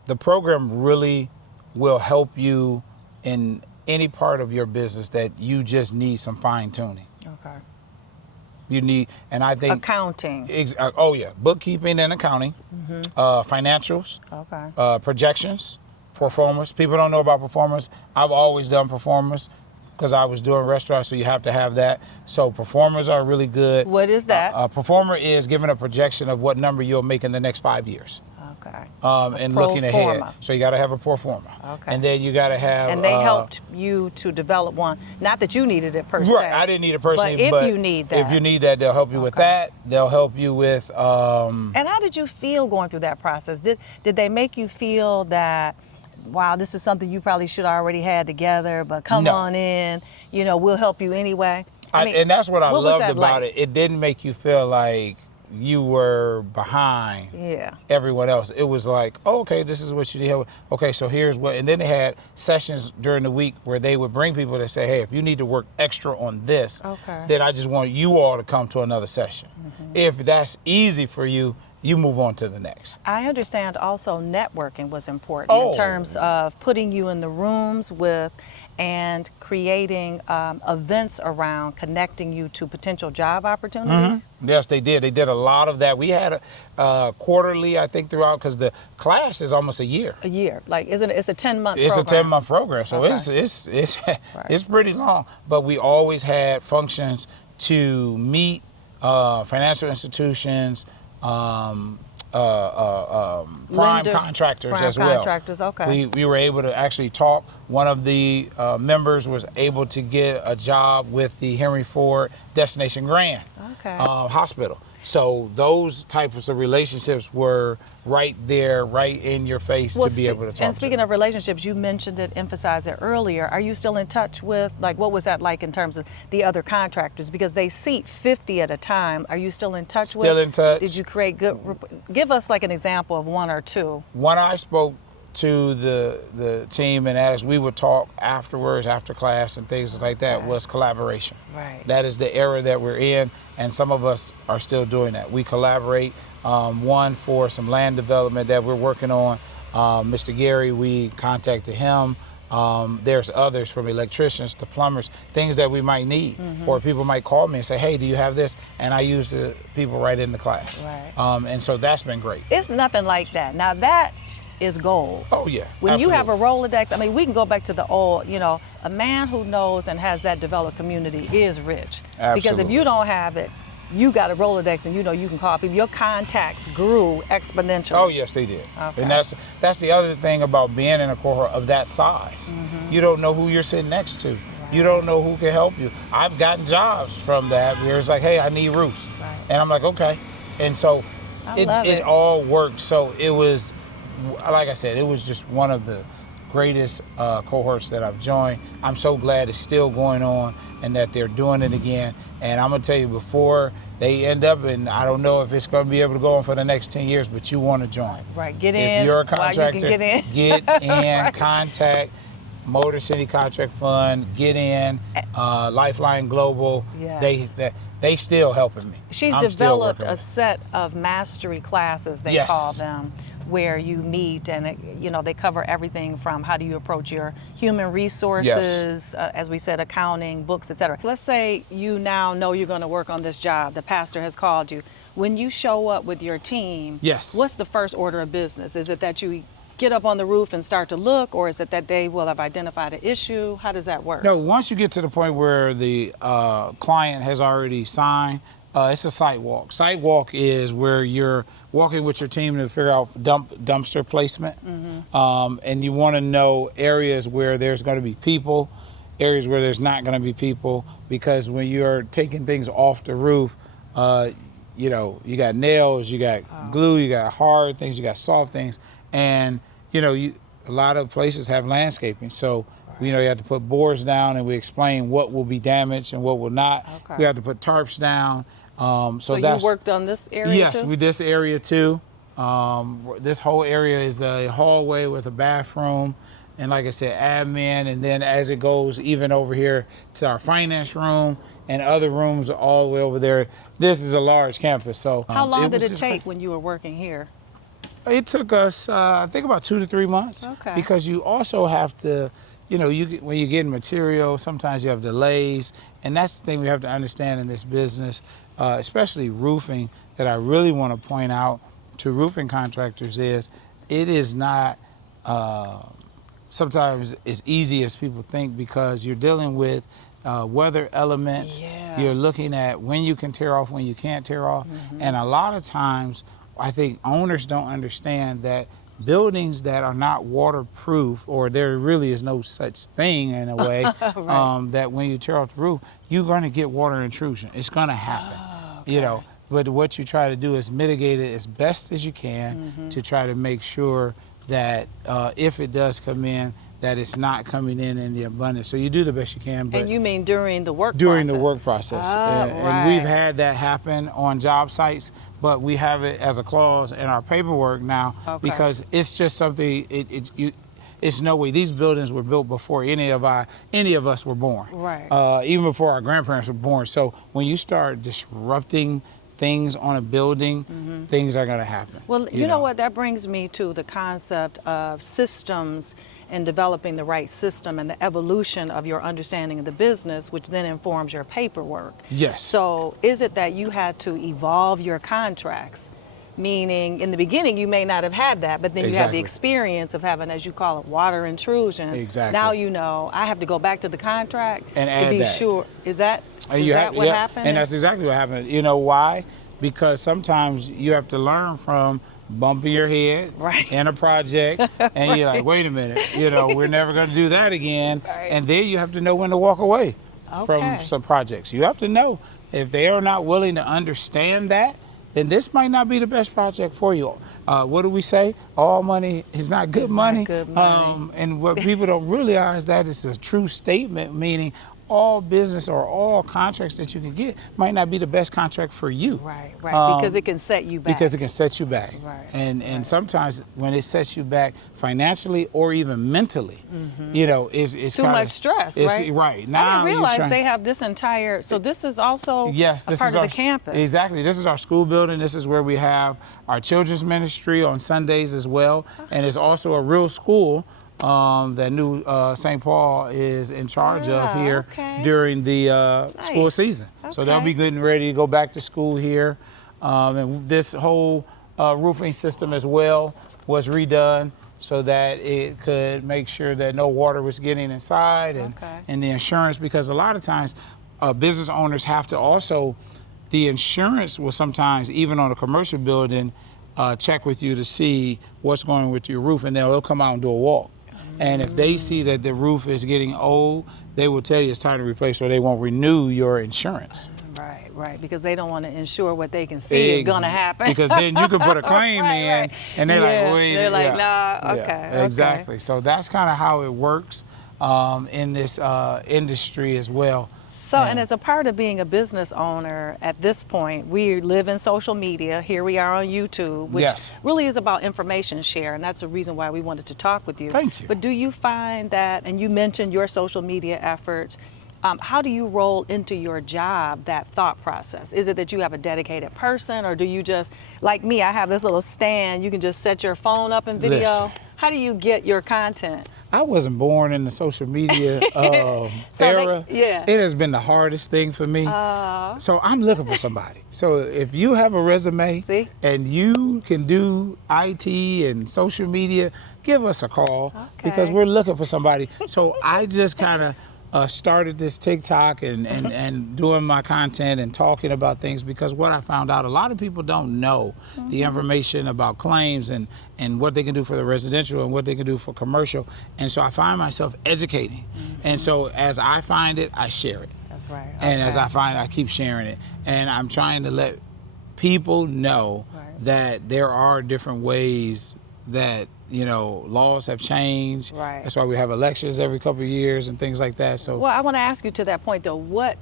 The program really will help you in any part of your business that you just need some fine tuning. Okay. You need, and I think Accounting. bookkeeping and accounting, financials, Okay. projections, performance. People don't know about performance. I've always done performance because I was doing restaurants, so you have to have that. So performers are really good. What is that? A performer is giving a projection of what number you'll make in the next 5 years. Okay. And pro looking ahead. forma. So you got to have a pro forma. Okay. And then you got to have. And they helped you to develop one. Not that you needed it per se. Right, I didn't need it personally, but if you need that. if you need that, they'll help you with that. They'll help you with. And how did you feel going through that process? Did they make you feel that, wow, this is something you probably should already had together, but come No. on in, we'll help you anyway? And that's what I was loved that about like? it. It didn't make you feel like you were behind Yeah. everyone else. It was like, oh, okay, this is what you need help with. Okay, so here's what. And then they had sessions during the week where they would bring people to say, hey, if you need to work extra on this, Okay. then I just want you all to come to another session. If that's easy for you, you move on to the next. I understand also networking was important in terms of putting you in the rooms with and creating events around connecting you to potential job opportunities. Yes, they did. They did a lot of that. We had a quarterly, I think, throughout, because the class is almost a year. A year, like isn't it? It's a 10-month. It's program. a 10-month program, so Okay. it's pretty long. But we always had functions to meet financial institutions, prime contractors as well. Contractors, okay. We were able to actually talk. One of the members was able to get a job with the Henry Ford Destination Grand Hospital. So those types of relationships were right there, right in your face to be able to talk. And speaking of relationships, you mentioned it, emphasized it earlier. Are you still in touch with, like, what was that like in terms of the other contractors? Because they seat 50 at a time. Are you still in touch with? Still in touch. Did you create good, give us like an example of one or two. When I spoke to the team, and as we would talk afterwards, after class and things like that, was collaboration. Right. That is the era that we're in, and some of us are still doing that. We collaborate. One for some land development that we're working on. Mr. Gary, we contacted him. There's others, from electricians to plumbers, things that we might need, or people might call me and say, hey, do you have this? And I use the people right in the class. Right. And so that's been great. It's nothing like that. Now that is gold. Oh yeah. When absolutely. you have a Rolodex, I mean, we can go back to the old, you know, a man who knows and has that developed community is rich. Absolutely. Because if you don't have it, you got a Rolodex and you know you can call people. Your contacts grew exponentially. Oh yes, they did. Okay. And that's the other thing about being in a cohort of that size. You don't know who you're sitting next to. Right. You don't know who can help you. I've gotten jobs from that where it's like, hey, I need roofs. Right. And I'm like, okay. And so it all worked. So it was, like I said, it was just one of the greatest cohorts that I've joined. I'm so glad it's still going on and that they're doing it again. And I'm gonna tell you, before they end up, and I don't know if it's gonna be able to go on for the next 10 years, but you wanna join. Right, get in. If you're a contractor, you can get in. Get in, Right. Contact Motor City Contract Fund, get in, Lifeline Global. Yes. They still helping me. She's I'm developed a set of mastery classes, they Yes. call them, where you meet and you know they cover everything from how do you approach your human resources, as we said, accounting, books, etc. Let's say you now know you're going to work on this job. The pastor has called you. When you show up with your team, Yes. what's the first order of business? Is it that you get up on the roof and start to look, or is it that they will have identified an issue? How does that work? No, once you get to the point where the client has already signed, it's a site walk. Site walk is where you're walking with your team to figure out dumpster placement. And you want to know areas where there's going to be people, areas where there's not going to be people, because when you're taking things off the roof, you know, you got nails, you got glue, you got hard things, you got soft things, and you know, a lot of places have landscaping, so you know, you have to put boards down, and we explain what will be damaged and what will not. We have to put tarps down. So you worked on this area too? Yes, this area too. This whole area is a hallway with a bathroom, and like I said, admin, and then as it goes even over here to our finance room and other rooms all the way over there. This is a large campus. So how long did it take when you were working here? It took us, I think, about 2 to 3 months. Okay. Because you also have to, you know, when you get material, sometimes you have delays, and that's the thing we have to understand in this business. Especially roofing, that I really want to point out to roofing contractors is it is not sometimes as easy as people think, because you're dealing with weather elements. You're looking at when you can tear off, when you can't tear off. And a lot of times I think owners don't understand that buildings that are not waterproof, or there really is no such thing in a way, right. That when you tear off the roof, you're going to get water intrusion. It's going to happen, you know. But what you try to do is mitigate it as best as you can to try to make sure that if it does come in, that it's not coming in the abundance. So you do the best you can. But and you mean during the work process? During the work process. Right. And we've had that happen on job sites, but we have it as a clause in our paperwork now because it's just something, it's no way. These buildings were built before any of us were born. Right. Even before our grandparents were born. So when you start disrupting things on a building, things are going to happen. Well, you know what? That brings me to the concept of systems and developing the right system and the evolution of your understanding of the business, which then informs your paperwork. Yes. So is it that you had to evolve your contracts? Meaning, in the beginning, you may not have had that, but then you have the experience of having, as you call it, water intrusion. Exactly. Now you know, I have to go back to the contract and add to be that. sure. Is that what happened? And that's exactly what happened. You know why? Because sometimes you have to learn from bumping your head Right. in a project, and you're like, wait a minute, we're never going to do that again. Right. And then you have to know when to walk away from Okay. some projects. You have to know if they are not willing to understand that, then this might not be the best project for you. What do we say? All money is not good It's not money. good money. And what people don't realize, that is a true statement, meaning all business or all contracts that you can get might not be the best contract for you. Right, because it can set you back. Because it can set you back. Right, And sometimes when it sets you back financially or even mentally, it's too much stress, right? Right. I Now didn't realize they have this entire, so this is also Yes, a this part is of our the campus. Exactly. This is our school building. This is where we have our children's ministry on Sundays as well. And it's also a real school that new St. Paul is in charge of here during the school season. So they'll be getting ready to go back to school here. And this whole roofing system as well was redone so that it could make sure that no water was getting inside, and the insurance, because a lot of times business owners have to also, the insurance will sometimes, even on a commercial building, check with you to see what's going on with your roof, and they'll come out and do a walk. And if they see that the roof is getting old, they will tell you it's time to replace, or they won't renew your insurance. Right, because they don't want to insure what they can see is going to happen. Because then you can put a claim in, and they're like, wait. They're like, nah, okay. Exactly. So that's kind of how it works in this industry as well. So, and as a part of being a business owner at this point, we live in social media. Here we are on YouTube, which really is about information share, and that's the reason why we wanted to talk with you. Thank you. But do you find that, and you mentioned your social media efforts, how do you roll into your job that thought process? Is it that you have a dedicated person, or do you just, like me, I have this little stand, you can just set your phone up and video? Listen. How do you get your content? I wasn't born in the social media era. It has been the hardest thing for me. So I'm looking for somebody. So if you have a resume and you can do IT and social media, give us a call because we're looking for somebody. So I just kind of started this TikTok and doing my content and talking about things, because what I found out, a lot of people don't know the information about claims and what they can do for the residential and what they can do for commercial. And so I find myself educating. And so as I find it, I share it. That's right. And as I find it, I keep sharing it. And I'm trying to let people know that there are different ways that laws have changed. Right. That's why we have elections every couple of years and things like that. So, well, I want to ask you to that point though, what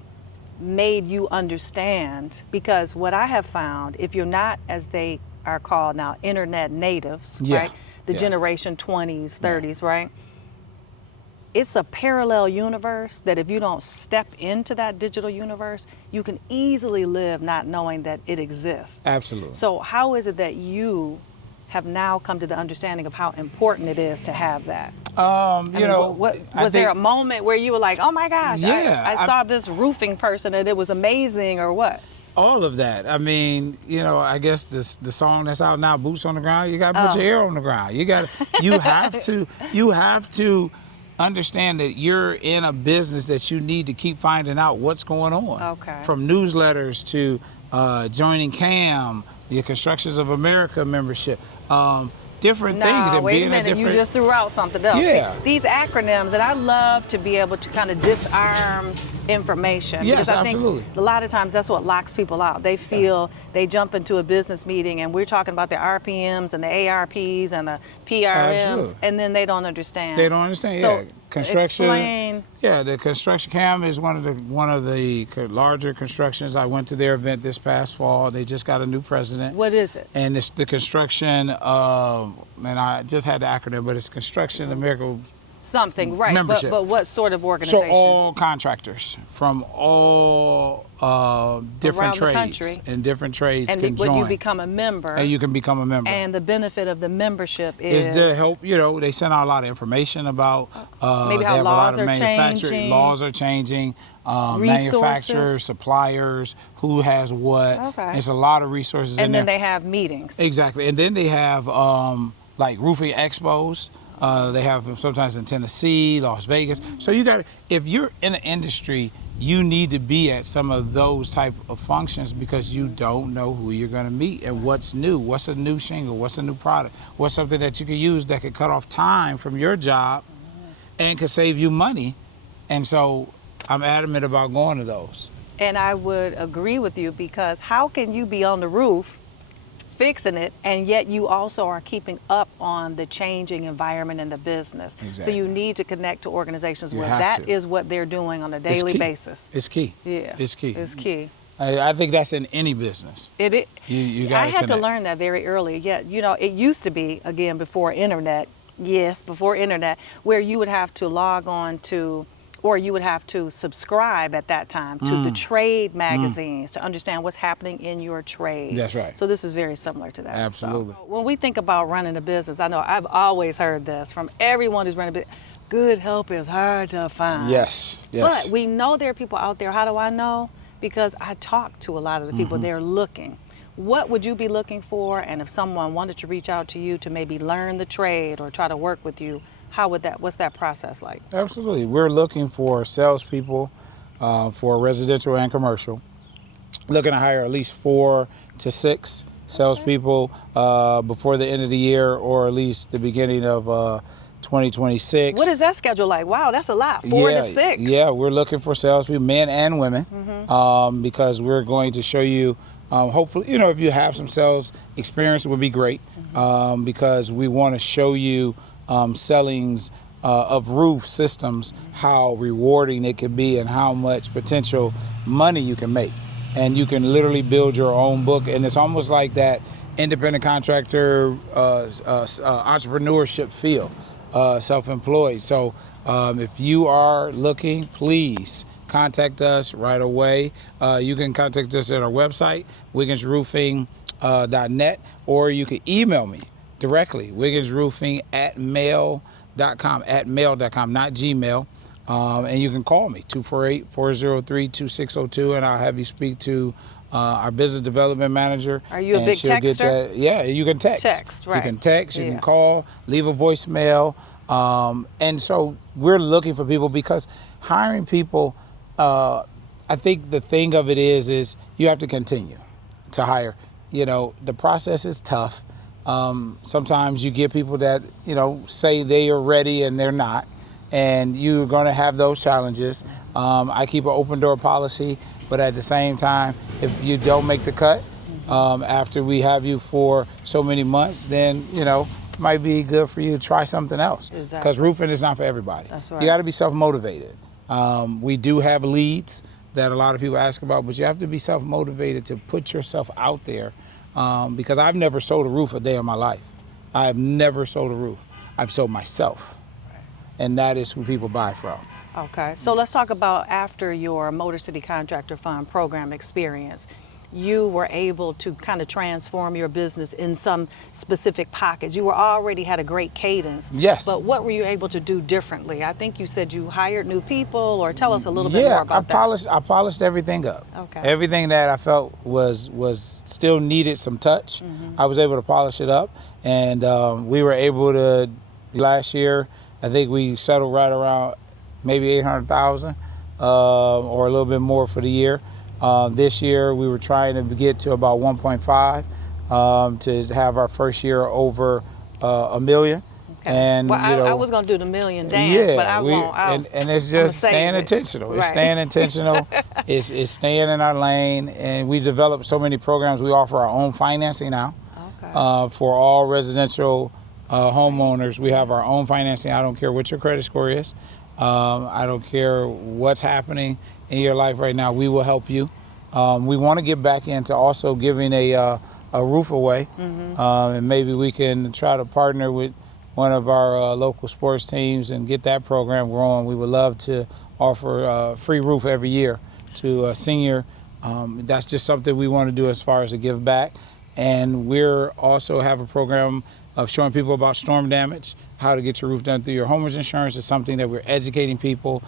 made you understand? Because what I have found, if you're not, as they are called now, internet natives, right? The generation 20s, 30s, right? It's a parallel universe that if you don't step into that digital universe, you can easily live not knowing that it exists. Absolutely. So how is it that you have now come to the understanding of how important it is to have that? Was there a moment where you were like, oh my gosh, I saw this roofing person and it was amazing, or what? All of that. I mean, I guess the song that's out now, Boots on the Ground, you got to put your ear on the ground. You have to understand that you're in a business that you need to keep finding out what's going on. Okay. From newsletters to joining CAM, the Constructions of America membership, different things. And wait a minute, you just threw out something else. Yeah. See, these acronyms, and I love to be able to kind of disarm information. Yes, because I absolutely. think a lot of times that's what locks people out. They feel they jump into a business meeting and we're talking about the RPMs and the ARPs and the PRMs, Absolutely. And then they don't understand. They don't understand. So construction. Explain. Yeah, the construction CAM is one of the larger constructions. I went to their event this past fall. They just got a new president. What is it? And it's the construction. And I just had the acronym, but it's Construction America. Something, right? Membership. But what sort of organization? So all contractors from all different trades and different trades can join. And you become a member. And you can become a member. And the benefit of the membership is to help. They send out a lot of information about maybe how laws are changing. Laws are changing. Manufacturers, suppliers, who has what. Okay. There's a lot of resources in there. And then they have meetings. Exactly. And then they have like roofing expos. They have them sometimes in Tennessee, Las Vegas. So you got, if you're in an industry, you need to be at some of those type of functions because you don't know who you're going to meet and what's new. What's a new shingle? What's a new product? What's something that you could use that could cut off time from your job and could save you money? And so I'm adamant about going to those. And I would agree with you, because how can you be on the roof fixing it and yet you also are keeping up on the changing environment in the business? Exactly. So you need to connect to organizations You where have that to. is what they're doing on a daily basis. It's key. Yeah, It's key. It's key. I think that's in any business. You got I had to learn that very early. Yeah, you know, it used to be, again, before internet. Yes, before internet, where you would have to log on to, or you would have to subscribe at that time to the trade magazines to understand what's happening in your trade. That's right. So this is very similar to that. Absolutely. So when we think about running a business, I know I've always heard this from everyone who's running a business: good help is hard to find. Yes. But we know there are people out there. How do I know? Because I talk to a lot of the people. They're looking. What would you be looking for? And if someone wanted to reach out to you to maybe learn the trade or try to work with you, what's that process like? Absolutely. We're looking for salespeople for residential and commercial. Looking to hire at least 4 to 6 salespeople before the end of the year, or at least the beginning of 2026. What is that schedule like? Wow, that's a lot. 4 to 6. Yeah, we're looking for salespeople, men and women, because we're going to show you. Hopefully, you know, if you have some sales experience, it would be great, because we want to show you sellings of roof systems, how rewarding it can be and how much potential money you can make. And you can literally build your own book. And it's almost like that independent contractor entrepreneurship feel, self-employed. So if you are looking, please contact us right away. You can contact us at our website, wigginsroofing.net, or you can email me directly, wigginsroofing@mail.com, not Gmail. And you can call me, 248-403-2602, and I'll have you speak to our business development manager. Are you a big texter? Yeah, you can text. Text, right. You can text, you can call, leave a voicemail. And so we're looking for people, because hiring people, I think the thing of it is you have to continue to hire. You know, the process is tough. Sometimes you get people that, you know, say they are ready and they're not, and you're going to have those challenges. I keep an open door policy, but at the same time, if you don't make the cut after we have you for so many months, then, you know, it might be good for you to try something else. Exactly. Because roofing is not for everybody. That's right. You got to be self-motivated. We do have leads that a lot of people ask about, but you have to be self-motivated to put yourself out there. Because I've never sold a roof a day in my life. I have never sold a roof. I've sold myself. And that is who people buy from. Okay, so let's talk about after your Motor City Contractor Fund program experience. You were able to kind of transform your business in some specific pockets. You already had a great cadence. Yes. But what were you able to do differently? I think you said you hired new people, or tell us a little bit more about that. I polished everything up. Okay. Everything that I felt was still needed some touch, I was able to polish it up. And we were able to, last year, I think we settled right around maybe 800,000 or a little bit more for the year. This year we were trying to get to about 1.5 to have our first year over $1 million. Okay. And well, I was going to do the million dance, but I won't. And it's just staying intentional. It's staying intentional. It's staying in our lane. And we developed so many programs. We offer our own financing now. Okay. For all residential homeowners. We have our own financing. I don't care what your credit score is. I don't care what's happening in your life right now. We will help you. We want to get back into also giving a roof away. And maybe we can try to partner with one of our local sports teams and get that program growing. We would love to offer a free roof every year to a senior. That's just something we want to do as far as a give back. And we're also have a program of showing people about storm damage, how to get your roof done through your homeowner's insurance. Is something that we're educating people.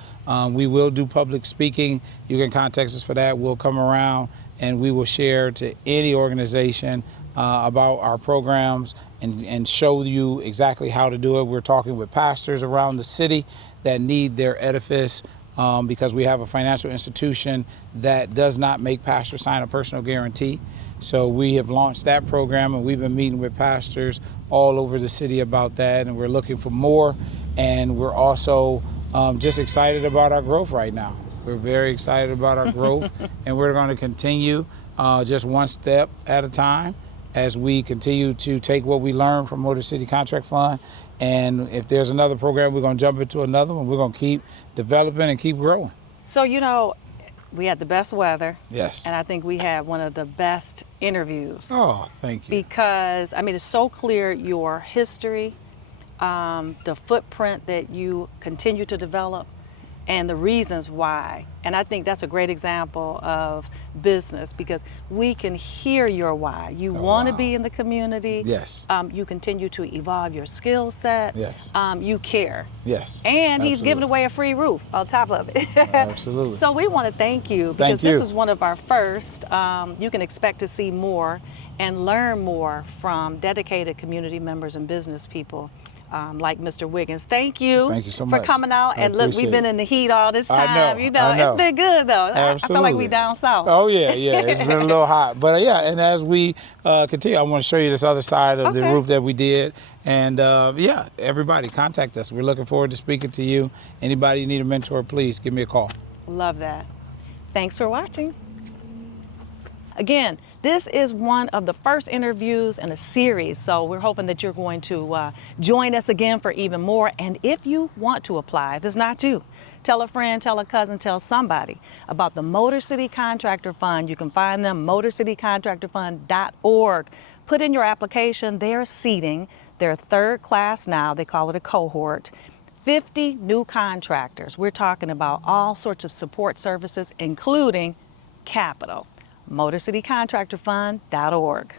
We will do public speaking. You can contact us for that. We'll come around and we will share to any organization about our programs and show you exactly how to do it. We're talking with pastors around the city that need their edifice because we have a financial institution that does not make pastors sign a personal guarantee. So we have launched that program, and we've been meeting with pastors all over the city about that, and we're looking for more. And we're also just excited about our growth right now. We're very excited about our growth, and we're going to continue just one step at a time as we continue to take what we learned from Motor City Contract Fund. And if there's another program, we're going to jump into another one. We're going to keep developing and keep growing. So, you know, we had the best weather. Yes. And I think we had one of the best interviews. Oh, thank you. Because, I mean, it's so clear your history, the footprint that you continue to develop, and the reasons why. And I think that's a great example of business because we can hear your why. You want to be in the community. Yes. You continue to evolve your skill set. Yes. You care. Yes. And he's giving away a free roof on top of it. Absolutely. So we want to thank you because this is one of our first. You can expect to see more and learn more from dedicated community members and business people like Mr. Wiggins. Thank you so for much. coming out. And look, we've been in the heat all this time. I know. It's been good though. Absolutely. I feel like we down south. Oh yeah, it's been a little hot. But yeah, and as we continue, I want to show you this other side of the roof that we did. And yeah, everybody contact us. We're looking forward to speaking to you. Anybody need a mentor, please give me a call. Love that. Thanks for watching. Again, this is one of the first interviews in a series, so we're hoping that you're going to join us again for even more. And if you want to apply, if it's not you, tell a friend, tell a cousin, tell somebody about the Motor City Contractor Fund. You can find them motorcitycontractorfund.org. Put in your application. They're seating. They're third class now. They call it a cohort. 50 new contractors. We're talking about all sorts of support services, including capital. motorcitycontractorfund.org.